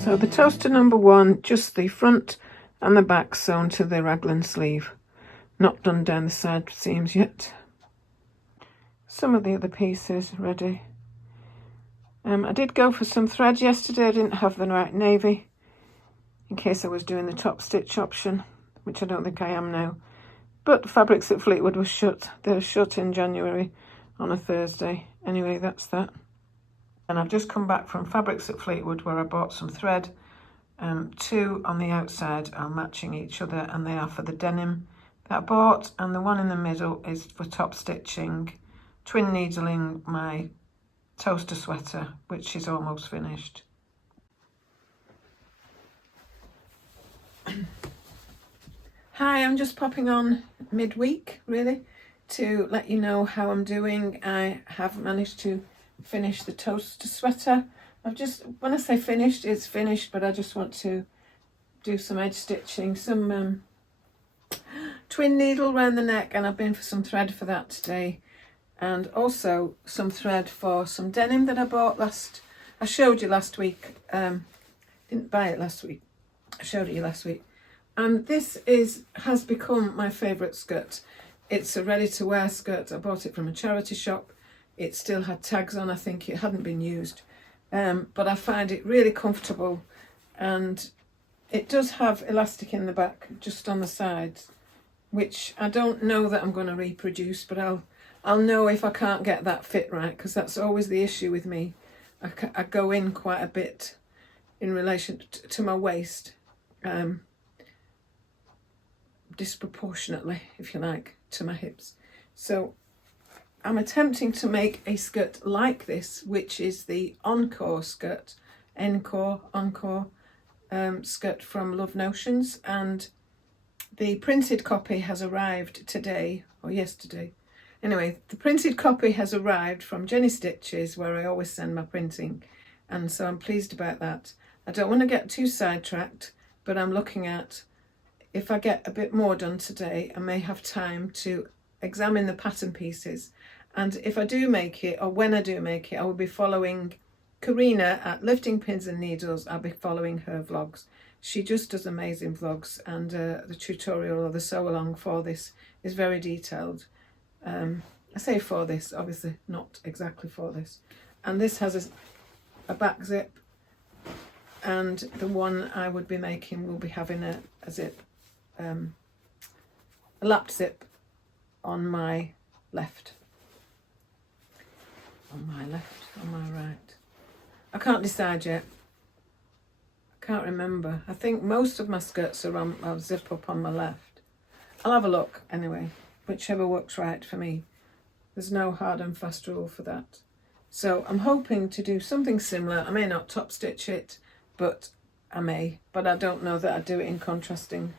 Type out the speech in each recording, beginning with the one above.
So the toaster number 1, just the front and the back sewn to the raglan sleeve. Not done down the side seams yet. Some of the other pieces ready. I did go for some thread yesterday. I didn't have the right navy in case I was doing the top stitch option, which I don't think I am now. But Fabrics at Fleetwood was shut. They were shut in January on a Thursday. Anyway, that's that. And I've just come back from Fabrics at Fleetwood where I bought some thread. 2 on the outside are matching each other, and they are for the denim that I bought, and the one in the middle is for top stitching, twin needling my toaster sweater, which is almost finished. Hi, I'm just popping on midweek really to let you know how I'm doing. I have managed to finish the toaster sweater. When I say finished, it's finished, but I just want to do some edge stitching, some twin needle around the neck, and I've been for some thread for that today, and also some thread for some denim that I bought I showed you last week. Didn't buy it last week. I showed it you last week. And this has become my favourite skirt. It's a ready-to-wear skirt. I bought it from a charity shop. It still had tags on. I think it hadn't been used. But I find it really comfortable, and it does have elastic in the back, just on the sides, which I don't know that I'm going to reproduce, but I'll know if I can't get that fit right, because that's always the issue with me. I go in quite a bit in relation to my waist, disproportionately, if you like, to my hips. So I'm attempting to make a skirt like this, which is the Encore skirt, Encore skirt from Love Notions, and the printed copy has arrived today or yesterday. Anyway, the printed copy has arrived from Jenny Stitches, where I always send my printing, and so I'm pleased about that. I don't want to get too sidetracked, but I'm looking at, if I get a bit more done today, I may have time to examine the pattern pieces. And if I do make it, or when I do make it, I will be following Karina at Lifting Pins and Needles. I'll be following her vlogs. She just does amazing vlogs, and the tutorial or the sew along for this is very detailed. I say for this, obviously not exactly for this. And this has a back zip, and the one I would be making will be having a zip, a lapped zip on my left. On my right. I can't decide yet. I can't remember. I think most of my skirts are on, I'll zip up on my left. I'll have a look anyway, whichever works right for me. There's no hard and fast rule for that. So I'm hoping to do something similar. I may not top stitch it, but I may. But I don't know that I'd do it in contrasting.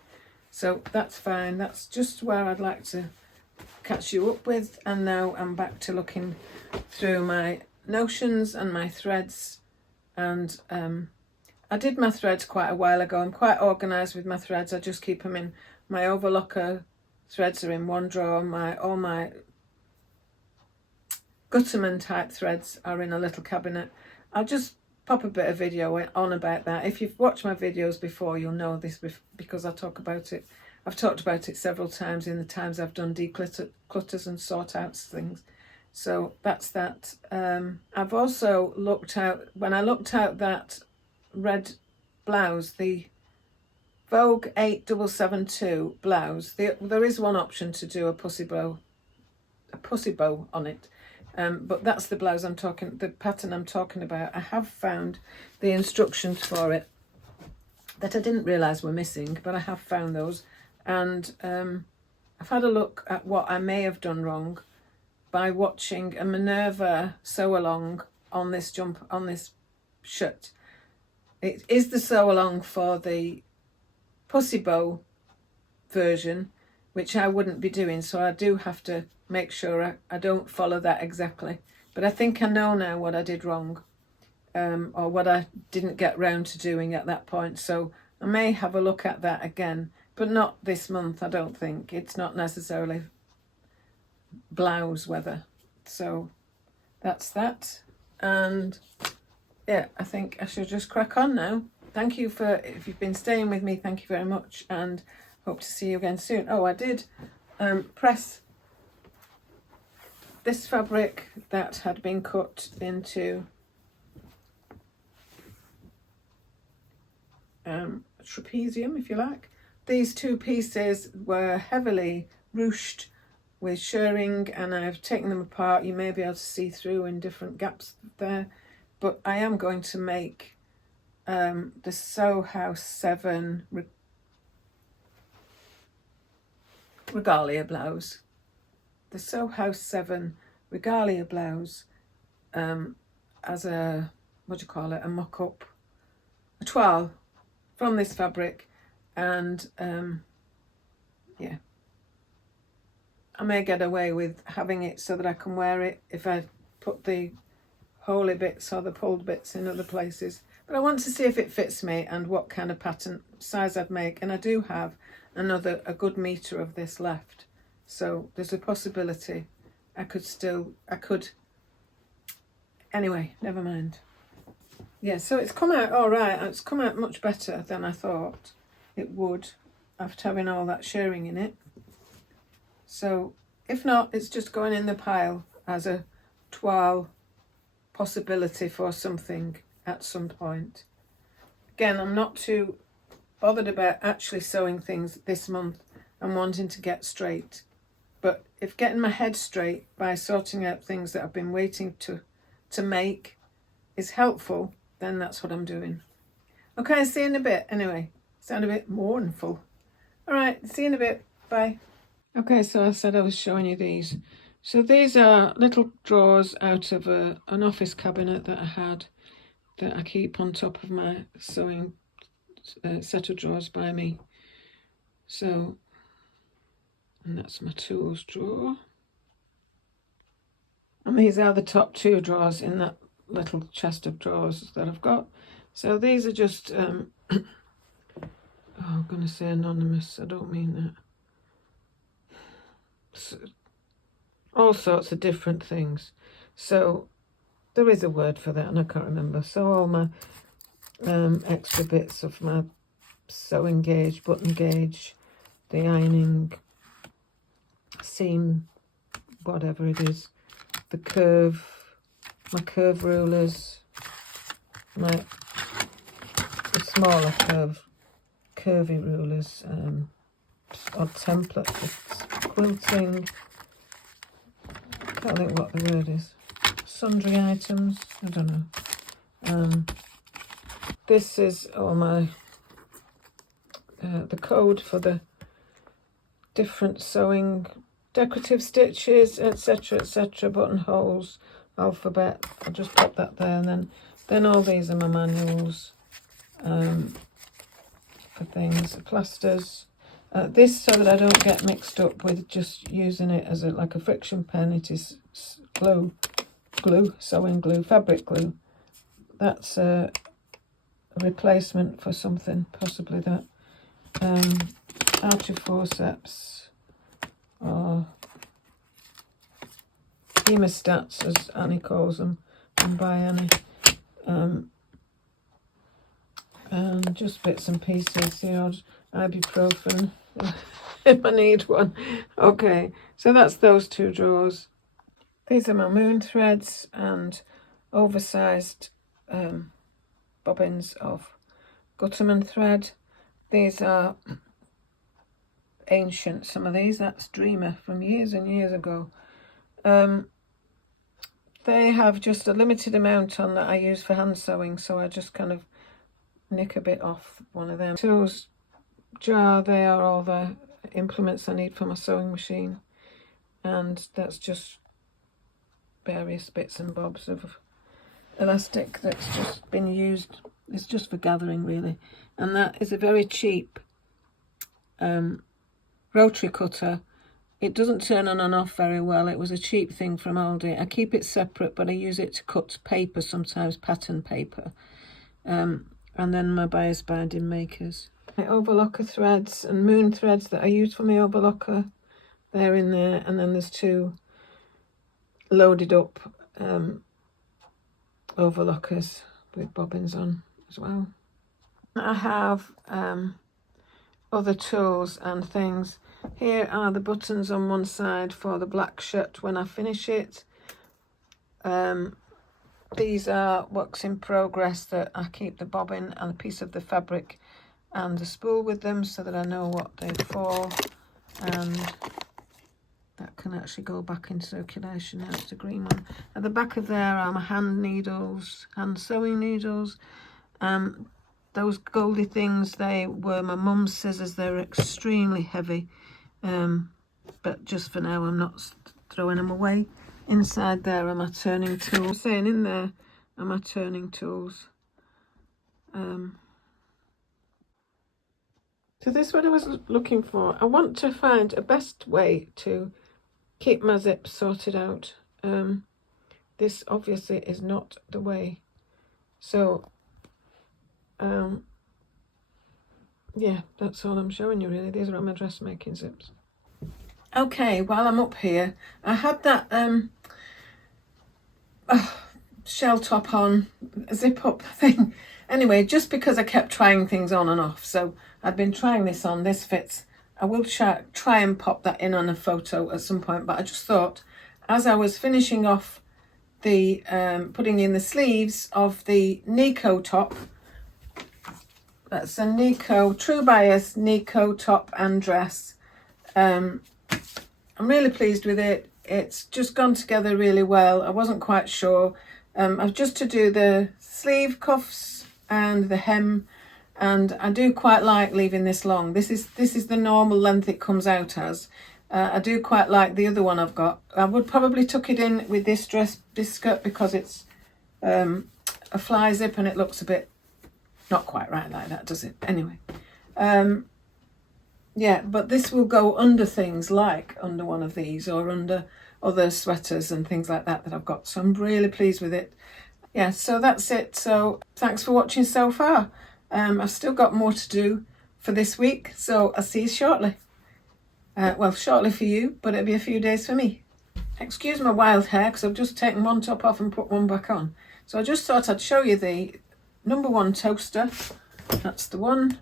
So that's fine. That's just where I'd like to catch you up with. And now I'm back to looking through my notions and my threads, and I did my threads quite a while ago. I'm quite organised with my threads. I just keep them in my overlocker. Threads are in one drawer. All my Gutterman type threads are in a little cabinet. I'll just pop a bit of video on about that. If you've watched my videos before, you'll know this because I talk about it. I've talked about it several times in the times I've done declutters and sort outs things. So that's that. I've also looked out, when I looked out that red blouse, the Vogue 8772 blouse, there is one option to do a pussy bow on it. But that's the blouse the pattern I'm talking about. I have found the instructions for it that I didn't realise were missing, but I have found those. And I've had a look at what I may have done wrong by watching a Minerva sew along on this shirt. It is the sew along for the pussy bow version, which I wouldn't be doing, so I do have to make sure I don't follow that exactly. But I think I know now what I did wrong, or what I didn't get round to doing at that point. So I may have a look at that again, but not this month, I don't think. It's not necessarily blouse weather. So that's that. And yeah, I think I should just crack on now. thank you for, if you've been staying with me, thank you very much, and hope to see you again soon. Oh, I did press this fabric that had been cut into trapezium, if you like. These two pieces were heavily ruched with shirring, and I've taken them apart. You may be able to see through in different gaps there, but I am going to make the Sew House 7 regalia blouse. The Sew House 7 regalia blouse as a, what do you call it, a mock-up, a toile from this fabric, and yeah, I may get away with having it so that I can wear it if I put the holy bits or the pulled bits in other places. But I want to see if it fits me and what kind of pattern size I'd make, and I do have a good metre of this left, so there's a possibility I could anyway, never mind. Yeah, so it's come out all right. It's come out much better than I thought it would after having all that shirring in it. So if not, it's just going in the pile as a toile possibility for something at some point. Again, I'm not too bothered about actually sewing things this month and wanting to get straight. But if getting my head straight by sorting out things that I've been waiting to make is helpful, then that's what I'm doing. Okay, see you in a bit. Anyway, sound a bit mournful. All right, see you in a bit. Bye. Okay, so I said I was showing you these. So these are little drawers out of an office cabinet that I had, that I keep on top of my sewing set of drawers by me. So, and that's my tools drawer. And these are the top two drawers in that little chest of drawers that I've got. So these are just, oh, I'm going to say anonymous, I don't mean that. So, all sorts of different things. So there is a word for that and I can't remember. So all my extra bits of my sewing gauge, button gauge, the ironing, seam, whatever it is, the curve, my curve rulers, the smaller curvy rulers, or template for quilting, can't think what the word is, sundry items, I don't know. This is all my, the code for the different sewing, decorative stitches, etc., buttonholes, alphabet. I'll just put that there, and then all these are my manuals for things, plasters. This, so that I don't get mixed up with just using it as like a friction pen, it is glue, sewing glue, fabric glue. That's a replacement for something, possibly that. Outer forceps, or hemostats as Annie calls them, and by Annie. And just bits and pieces, you know, ibuprofen if I need one. Okay, so that's those two drawers. These are my moon threads and oversized bobbins of Gutterman thread. These are ancient, some of these. That's Dreamer from years and years ago. They have just a limited amount on that I use for hand sewing, so I just kind of nick a bit off one of them. Tools jar, they are all the implements I need for my sewing machine, and that's just various bits and bobs of elastic that's just been used. It's just for gathering, really. And that is a very cheap rotary cutter. It doesn't turn on and off very well. It was a cheap thing from Aldi. I keep it separate, but I use it to cut paper sometimes, pattern paper. And then my bias binding makers. My overlocker threads and moon threads that I use for my overlocker, they're in there. And then there's two loaded up overlockers with bobbins on as well. I have other tools and things. Here are the buttons on one side for the black shirt when I finish it. These are works in progress that I keep the bobbin and a piece of the fabric and the spool with them so that I know what they're for, and that can actually go back in circulation. Now it's a green one. At the back of there are my hand needles, hand sewing needles. Those goldy things, they were my mum's scissors. They're extremely heavy, but just for now I'm not throwing them away. Inside there are my turning tools. I'm saying in there are my turning tools. So this is what I was looking for. I want to find a best way to keep my zips sorted out. This obviously is not the way. So, yeah, that's all I'm showing you really. These are all my dressmaking zips. Okay, while I'm up here, I had that shell top on, zip up thing. Anyway, just because I kept trying things on and off. So I've been trying this on, this fits. I will try and pop that in on a photo at some point, but I just thought as I was finishing off the, putting in the sleeves of the Nico top, that's a Nico, True Bias Nico top and dress. I'm really pleased with it. It's just gone together really well. I wasn't quite sure. I've just to do the sleeve cuffs and the hem, and I do quite like leaving this long. This is the normal length it comes out as. I do quite like the other one I've got. I would probably tuck it in with this skirt because it's a fly zip and it looks a bit not quite right like that, does it? Anyway, yeah, but this will go under things like under one of these or under other sweaters and things like that I've got. So I'm really pleased with it. Yeah, so that's it. So thanks for watching so far. I've still got more to do for this week, so I'll see you shortly. Well, shortly for you, but it'll be a few days for me. Excuse my wild hair, because I've just taken one top off and put one back on. So I just thought I'd show you the #1 toaster. That's the one.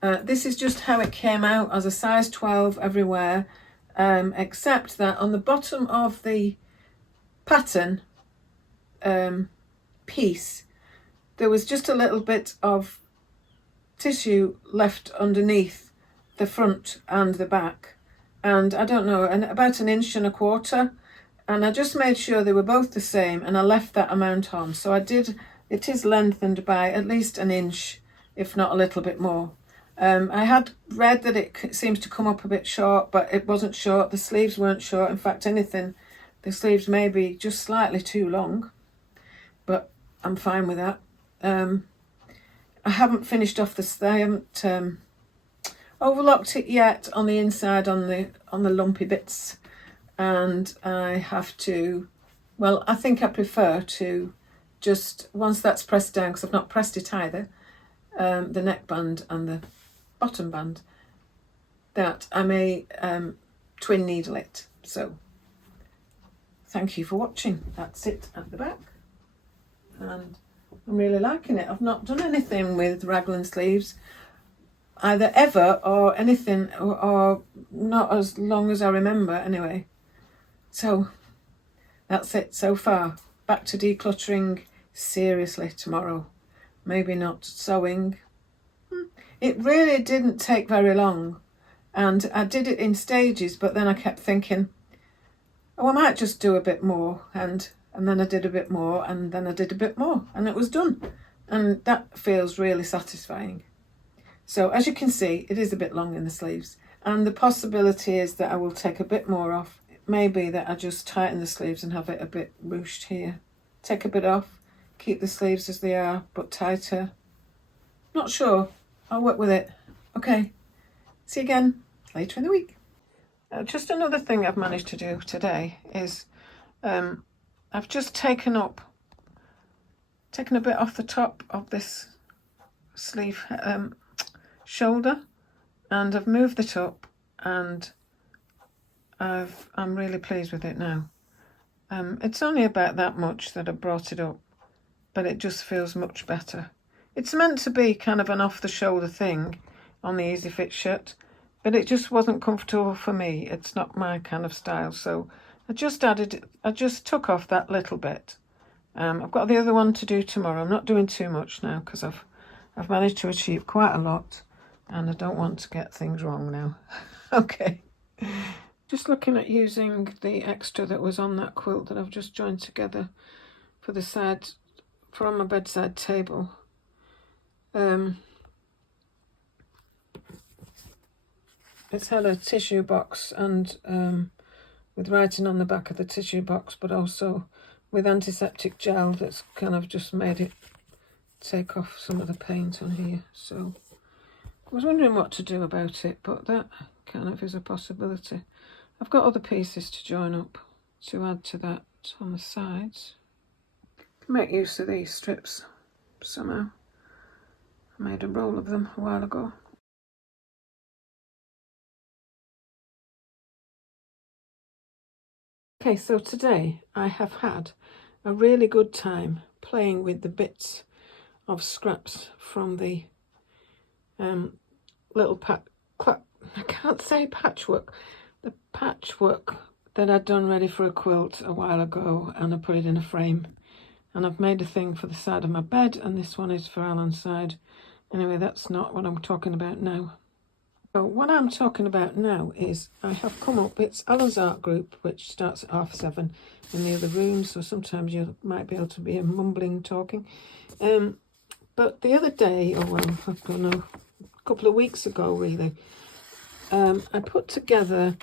This is just how it came out, as a size 12 everywhere, except that on the bottom of the pattern piece, there was just a little bit of tissue left underneath the front and the back, and I don't know, about 1.25 inches, and I just made sure they were both the same, and I left that amount on. So I did, it is lengthened by at least 1 inch, if not a little bit more. I had read that it seems to come up a bit short, but it wasn't short. The sleeves weren't short. In fact, anything, the sleeves may be just slightly too long, but I'm fine with that. I haven't finished off this. I haven't overlocked it yet on the inside, on the lumpy bits, and I have to. Well, I think I prefer to just, once that's pressed down, because I've not pressed it either, the neckband and the bottom band, that I may twin needle it. So thank you for watching. That's it at the back, and I'm really liking it. I've not done anything with raglan sleeves either ever, or anything, or not as long as I remember anyway. So that's it so far. Back to decluttering seriously tomorrow. Maybe not sewing. It really didn't take very long, and I did it in stages, but then I kept thinking, oh, I might just do a bit more, and then I did a bit more, and then I did a bit more, and it was done, and that feels really satisfying. So as you can see, it is a bit long in the sleeves, and the possibility is that I will take a bit more off. It may be that I just tighten the sleeves and have it a bit ruched here. Take a bit off, keep the sleeves as they are, but tighter. Not sure. I'll work with it. Okay, see you again later in the week. Just another thing I've managed to do today is I've just taken a bit off the top of this sleeve shoulder, and I've moved it up, and I'm really pleased with it now. It's only about that much that I brought it up, but it just feels much better. It's meant to be kind of an off-the-shoulder thing on the Easy Fit shirt, but it just wasn't comfortable for me. It's not my kind of style, so I just took off that little bit. I've got the other one to do tomorrow. I'm not doing too much now because I've managed to achieve quite a lot, and I don't want to get things wrong now. Okay. Just looking at using the extra that was on that quilt that I've just joined together for the side, for on my bedside table. It's had a tissue box and with writing on the back of the tissue box, but also with antiseptic gel that's kind of just made it take off some of the paint on here. So I was wondering what to do about it, but that kind of is a possibility. I've got other pieces to join up to add to that on the sides. Make use of these strips somehow. I made a roll of them a while ago. Okay, so today I have had a really good time playing with the bits of scraps from the little I can't say patchwork. The patchwork that I'd done ready for a quilt a while ago, and I put it in a frame. And I've made a thing for the side of my bed, and this one is for Alan's side. Anyway, that's not what I'm talking about now. So what I'm talking about now is I have come up, it's Alan's art group, which starts at 7:30 in the other room, so sometimes you might be able to be mumbling, talking. But the other day, or well, I don't know, a couple of weeks ago really, I put together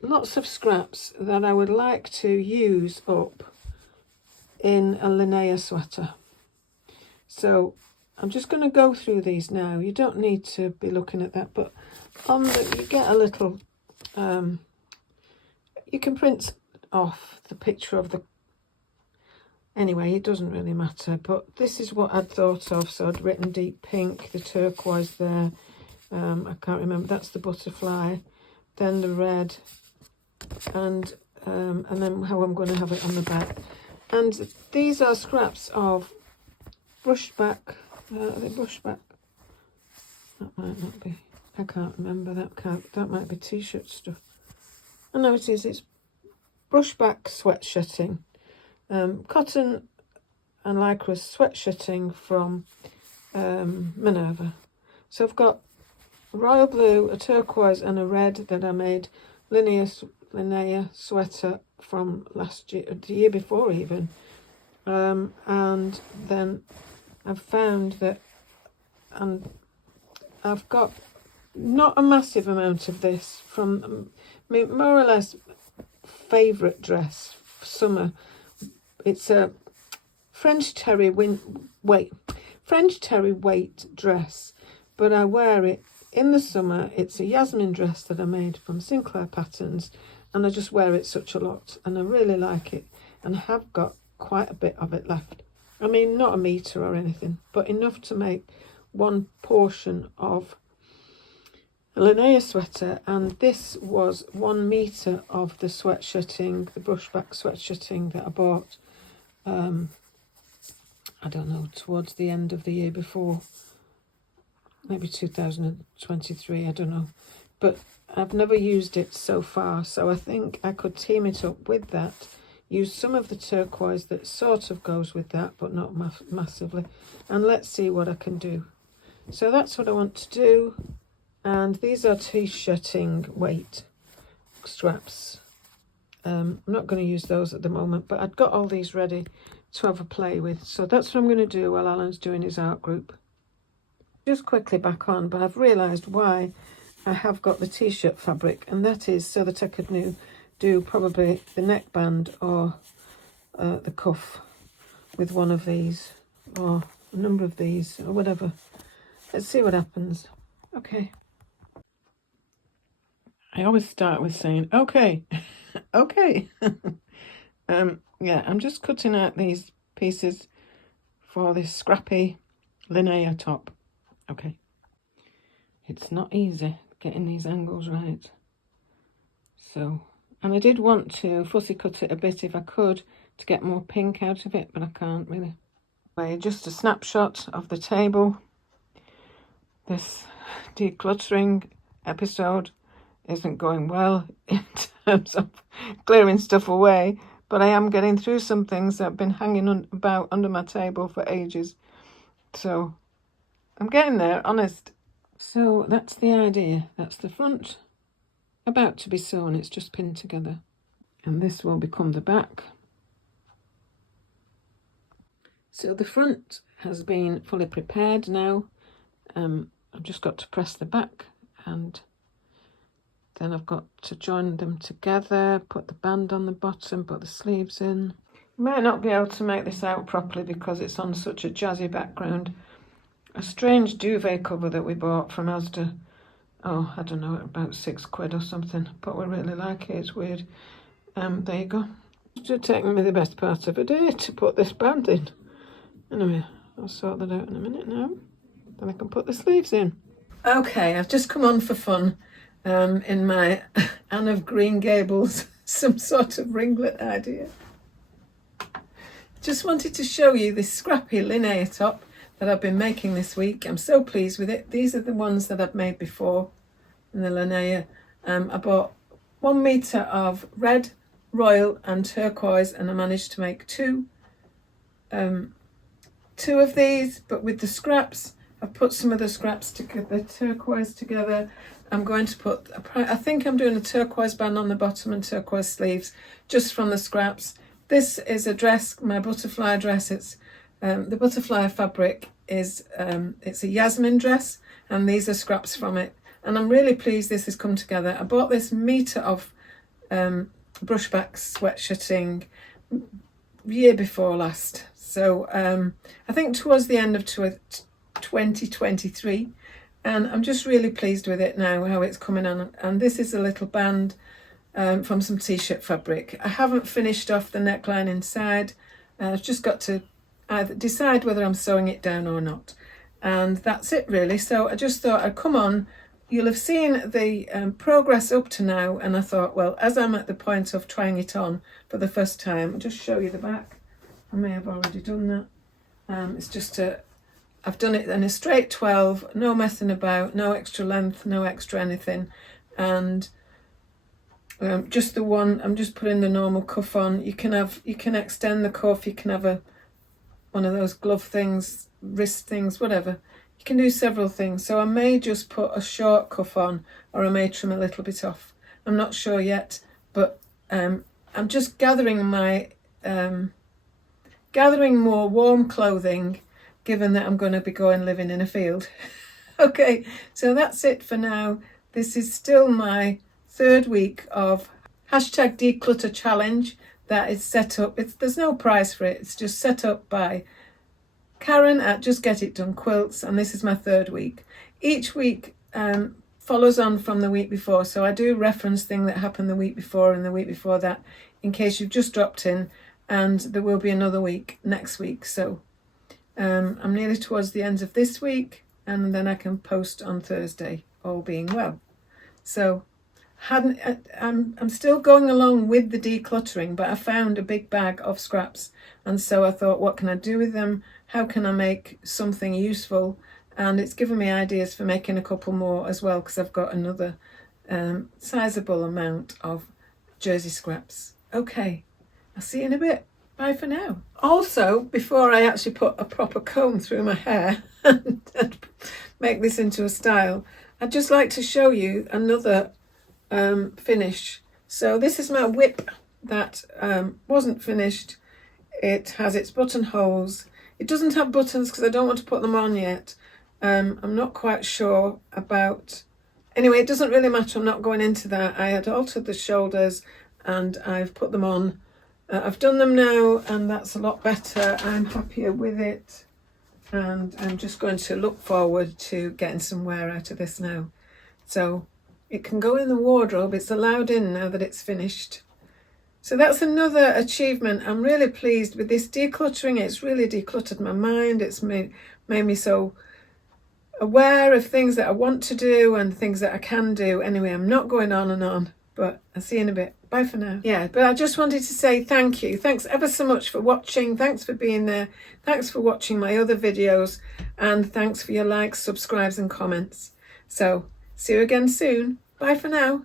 lots of scraps that I would like to use up in a Linnea sweater. So I'm just going to go through these now. You don't need to be looking at that, but on you get a little, you can print off the picture of the, anyway, it doesn't really matter, but this is what I'd thought of. So I'd written deep pink, the turquoise there, I can't remember, that's the butterfly, then the red, and then how I'm going to have it on the back. And these are scraps of brushed back, are they brushed back? That might not be, I can't remember, that might be t-shirt stuff. I know it is, it's brushback sweatshirting, cotton and lycra sweatshirting from Minerva. So I've got a royal blue, a turquoise and a red that I made Linnea sweater from last year, the year before even. And then I've found that, and I've got not a massive amount of this from my more or less favourite dress for summer. It's a French terry weight dress, but I wear it in the summer. It's a Yasmin dress that I made from Sinclair Patterns, and I just wear it such a lot, and I really like it, and I have got quite a bit of it left. I mean, not a metre or anything, but enough to make one portion of a Linnea sweater. And this was 1 metre of the sweatshirting, the brushback sweatshirting that I bought, I don't know, towards the end of the year before, maybe 2023, I don't know. But I've never used it so far, so I think I could team it up with that, use some of the turquoise that sort of goes with that, but not massively, and let's see what I can do. So that's what I want to do, and these are t-shirting weight straps. I'm not going to use those at the moment, but I've got all these ready to have a play with, so that's what I'm going to do while Alan's doing his art group. Just quickly back on, but I've realised why I have got the t-shirt fabric, and that is so that I could do probably the neckband or the cuff with one of these, or a number of these, or whatever. Let's see what happens. Okay. I always start with saying, okay, okay. Yeah, I'm just cutting out these pieces for this scrappy Linnea top. Okay. It's not easy getting these angles right. So, and I did want to fussy cut it a bit if I could to get more pink out of it, but I can't really. Just a snapshot of the table. This decluttering episode isn't going well in terms of clearing stuff away, but I am getting through some things that have been hanging about under my table for ages. So I'm getting there, honest. So that's the idea. That's the front, about to be sewn. It's just pinned together. And this will become the back. So the front has been fully prepared now. I've just got to press the back, and then I've got to join them together, put the band on the bottom, put the sleeves in. You might not be able to make this out properly because it's on such a jazzy background. A strange duvet cover that we bought from Asda. Oh, I don't know, about £6 or something, but we really like it. It's weird. There you go. It should have taken me the best part of a day to put this band in. Anyway, I'll sort that out in a minute now. Then I can put the sleeves in. Okay, I've just come on for fun in my Anne of Green Gables, some sort of ringlet idea. Just wanted to show you this scrappy linnea top that I've been making this week. I'm so pleased with it. These are the ones that I've made before in the linnea. I bought 1 metre of red, royal and turquoise, and I managed to make two of these, but with the scraps. I've put some of the scraps together, the turquoise together. I'm going to put, I think I'm doing a turquoise band on the bottom and turquoise sleeves just from the scraps. This is a dress, my butterfly dress. It's the butterfly fabric is, it's a Yasmin dress, and these are scraps from it. And I'm really pleased this has come together. I bought this metre of brushback sweatshirting year before last. So I think towards the end of 2023, and I'm just really pleased with it now, how it's coming on. And this is a little band from some t-shirt fabric. I haven't finished off the neckline inside. I've just got to either decide whether I'm sewing it down or not, and that's it really. So I just thought I'd come on. You'll have seen the progress up to now, and I thought, well, as I'm at the point of trying it on for the first time, I'll just show you the back. I may have already done that. It's just I've done it in a straight 12, no messing about, no extra length, no extra anything, and just the one. I'm just putting the normal cuff on. You can extend the cuff. You can have one of those glove things, wrist things, whatever. You can do several things. So I may just put a short cuff on, or I may trim a little bit off. I'm not sure yet, but I'm just gathering more warm clothing, given that I'm going to be going living in a field. Okay, so that's it for now. This is still my 3rd week of #declutter challenge that is set up. There's no prize for it. It's just set up by Karen at Just Get It Done Quilts, and this is my 3rd week. Each week follows on from the week before, so I do reference things that happened the week before and the week before that, in case you've just dropped in, and there will be another week next week. So I'm nearly towards the end of this week, and then I can post on Thursday, all being well. So I'm still going along with the decluttering, but I found a big bag of scraps, and so I thought, what can I do with them? How can I make something useful? And it's given me ideas for making a couple more as well, because I've got another sizable amount of jersey scraps. Okay, I'll see you in a bit. Bye for now. Also, before I actually put a proper comb through my hair and make this into a style, I'd just like to show you another finish. So this is my whip that wasn't finished. It has its buttonholes. It doesn't have buttons because I don't want to put them on yet. I'm not quite sure about... Anyway, it doesn't really matter. I'm not going into that. I had altered the shoulders and I've put them on. I've done them now, and that's a lot better. I'm happier with it, and I'm just going to look forward to getting some wear out of this now. So it can go in the wardrobe. It's allowed in now that it's finished. So that's another achievement. I'm really pleased with this decluttering. It's really decluttered my mind. It's made me so aware of things that I want to do and things that I can do. Anyway, I'm not going on and on, but I'll see you in a bit. Bye for now. Yeah, but I just wanted to say thank you. Thanks ever so much for watching. Thanks for being there. Thanks for watching my other videos. And thanks for your likes, subscribes and comments. So, see you again soon. Bye for now.